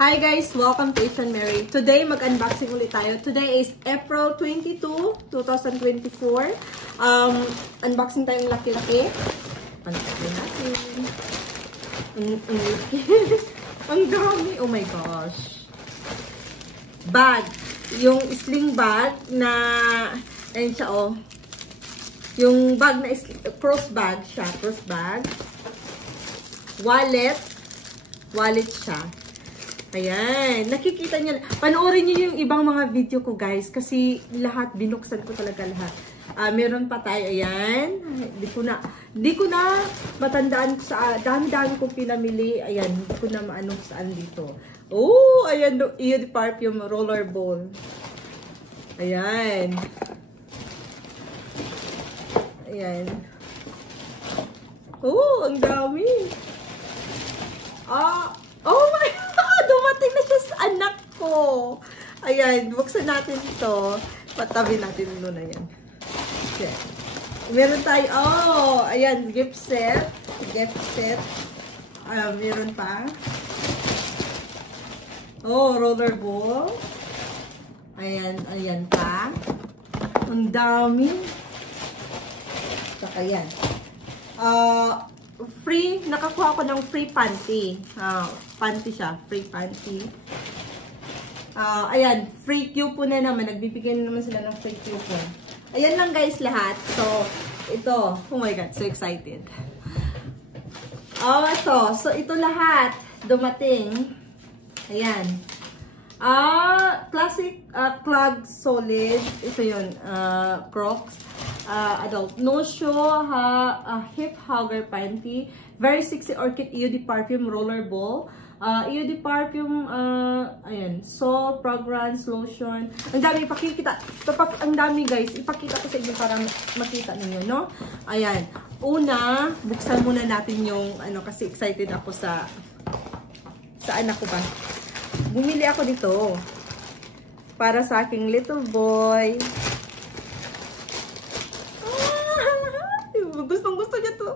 Hi guys! Welcome to Asian Mary. Today, mag-unboxing ulit tayo. Today is April 22, 2024. Unboxing tayong laki-laki. Pansin natin. Ang dami! Oh my gosh! Bag. Yung sling bag na, ayun siya oh. Yung bag na cross bag siya. Cross bag. Wallet. Wallet siya. Ayan. Nakikita niyo. Panoorin niyo yung ibang mga video ko guys. Kasi lahat, binuksan ko talaga lahat. Meron pa tayo. Ayan. Di ko na matandaan sa dami-dami kong pinamili. Ayan. Hindi ko na maano saan dito. Oh, ayan. Eau de Parfum roller ball. Ayan. Ayan. Oh, ang dami. Oh my God! Dumating na siya sa anak ko. Ayan, buksan natin ito. Patabi natin muna yan. Okay. Meron tayo, oh, ayan, gift set. Gift set. Meron pa. Oh, roller ball. Ayan, ayan pa. Ang dami. Saka yan. Free, nakakuha ko ng free panty. Panty siya, free panty. Ayan, free coupon na naman. Nagbibigay na naman sila ng free coupon. Ayan lang guys lahat. So, ito. Oh my God, so excited. Ito. So, ito lahat. Dumating. Ayan. Classic clog solid. Ito yun. Crocs. Adult. No show. Hip hugger panty. Very sexy orchid eau de parfum roller ball. Eau de parfum. Ayan. Salt, fragrance, lotion. Ang dami ipakikita. Ang dami guys. Ipakita ko sa inyo para makita ninyo, no? Ayan. Una, buksan muna natin yung ano kasi excited ako sa anak ko ba. Bumili ako dito para sa aking little boy. Gustong-gusto niya to.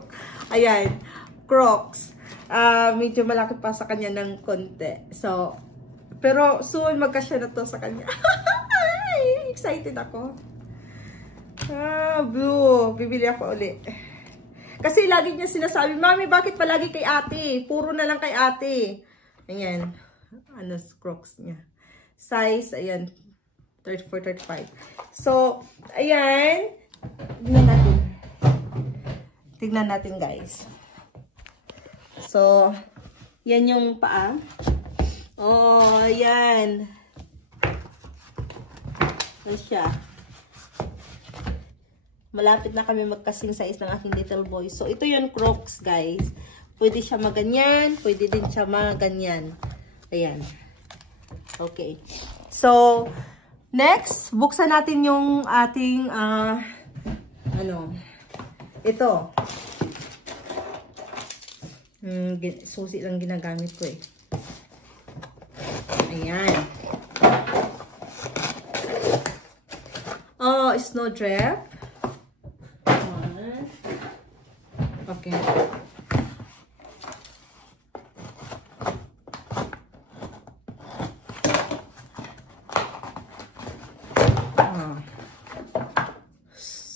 Ayan. Crocs. Medyo malaki pa sa kanya ng konti. So, pero soon magkasya na to sa kanya. Excited ako. Blue. Bibili ako ulit. Kasi lagi niya sinasabi, Mami, bakit palagi kay ate? Puro na lang kay ate. Ayan. Ano, Crocs niya. Size, ayan. 34, 35. So, ayan. Tignan natin. Tignan natin guys. So, yan yung paa. Oh, yan. Yan siya. Malapit na kami magkasing size ng aking little boy. So, ito yung Crocs guys. Pwede siya maganyan. Pwede din siya maganyan. Ayan. Okay. So, next, buksan natin yung ating, ito. Susi lang ginagamit ko eh. Ayan. Oh, snowdrop. Okay.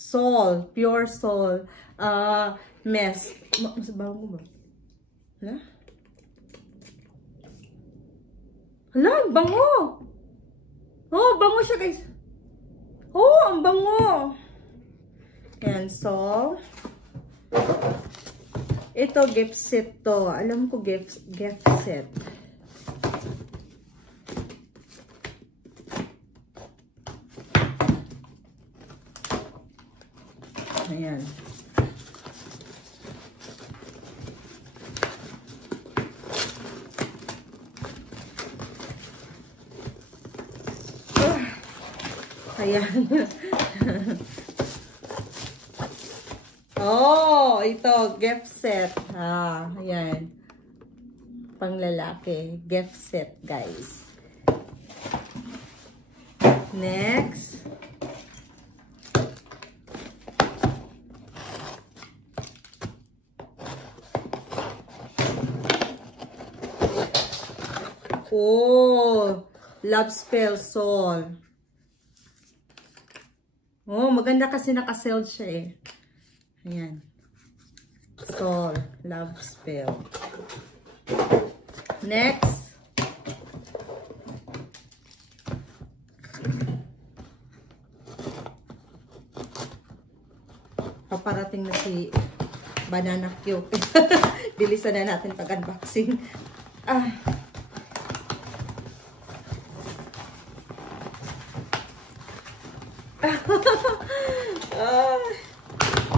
Sol, pure sol. Mess. Masabaw mo ba? Hala? Hala, bango! Oh, bango siya guys. Oh, ang bango! Yan, so. Ito, gift set to. Alam ko gift set. Ayan. Ayan. Oh, ito, gift set. Ayan. Panglalaki. Gift set, guys. Next. Oh, Love Spell Soul. Oh, maganda kasi naka-sell siya eh. Ayan. Soul, Love Spell. Next. Paparating na si Banana Cute. Bilisan na natin pag-unboxing.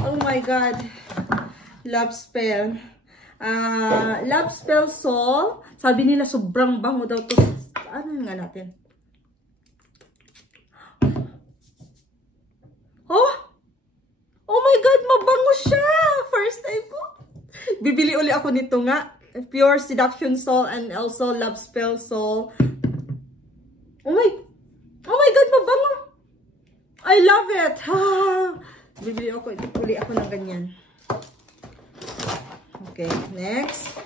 Oh my God. Love Spell. Love Spell Soul. Sabi nila sobrang bango daw to. Ano nga natin? Oh! Oh my God, mabango siya! First time ko. Bibili uli ako nito nga. Pure Seduction Soul and also Love Spell Soul. Oh my God, mabango! I love it! Bibili ako uli ako ng ganyan. Okay, next.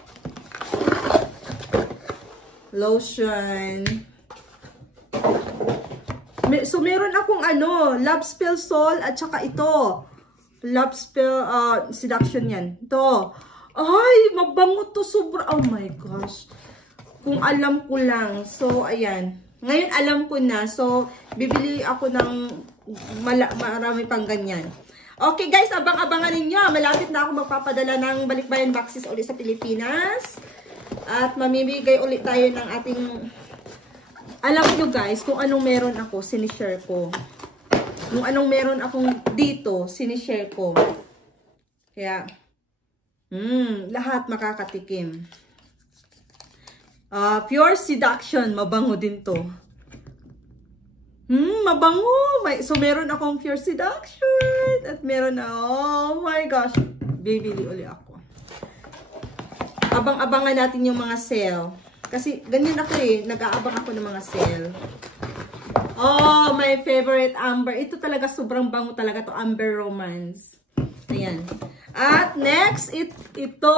Lotion. So, meron akong Love Spell Soul at saka ito. Love Spell Seduction yan. Ito. Ay, mabango to sobra. Oh my gosh. Kung alam ko lang. So, ayan. Ngayon, alam ko na. So, bibili ako ng marami pang ganyan. Okay guys, abang-abangan ninyo. Malapit na ako magpapadala ng balikbayan boxes ulit sa Pilipinas. At mamimigay ulit tayo ng ating... Alam nyo guys, kung anong meron ako, sinishare ko. Kung anong meron akong dito, sinishare ko. Kaya, lahat makakatikim. Pure Seduction, mabango din to. Mabango. So, meron akong Pure Seduction. At meron na, oh my gosh. Bibili uli ako. Abang-abangan natin yung mga sale. Kasi, ganyan ako eh. Nag-aabang ako ng mga sale. Oh, my favorite Amber. Ito talaga, sobrang bango talaga to. Amber Romance. Ayan. At next, ito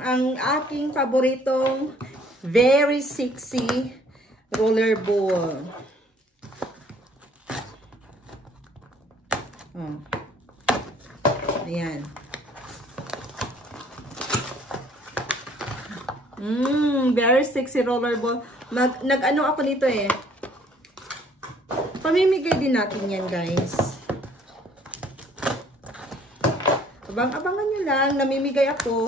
ang aking paboritong very sexy roller ball. Oh. Ayan. Very sexy roller ball. Nag-ano ako nito eh. Pamimigay din natin yan, guys. Abang-abangan nyo lang. Namimigay ako.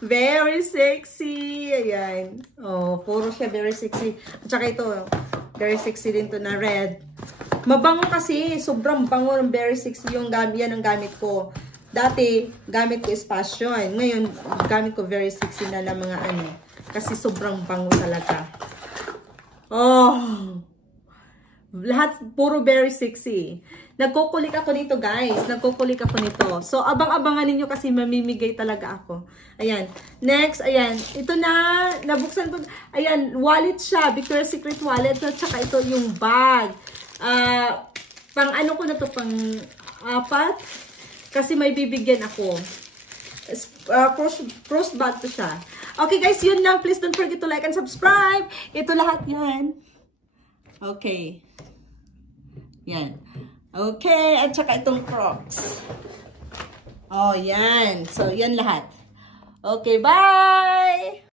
Very sexy. Ayan. Oh, puro siya very sexy. At saka ito, very sexy din to na red. Mabango kasi. Sobrang bango ng very sexy yung yan ang gamit ko. Dati, gamit ko is passion. Ngayon, gamit ko very sexy na lang mga ano. Kasi sobrang bango talaga. Oh! Lahat, puro very sexy. Nagkukulik ako nito, guys. Nagkukulik ako nito. So, abang-abangan ninyo kasi mamimigay talaga ako. Ayan. Next, ayan. Ito na, nabuksan ko. Ayan, wallet siya. Victoria's Secret wallet. At saka ito yung bag. Pang ano ko na to, pang apat. Kasi may bibigyan ako. Cross bag to siya. Okay guys, yun lang. Please don't forget to like and subscribe. Ito lahat yan. Okay. Yan. Okay. At saka itong Crocs. Oh, yan. So, yan lahat. Okay, bye!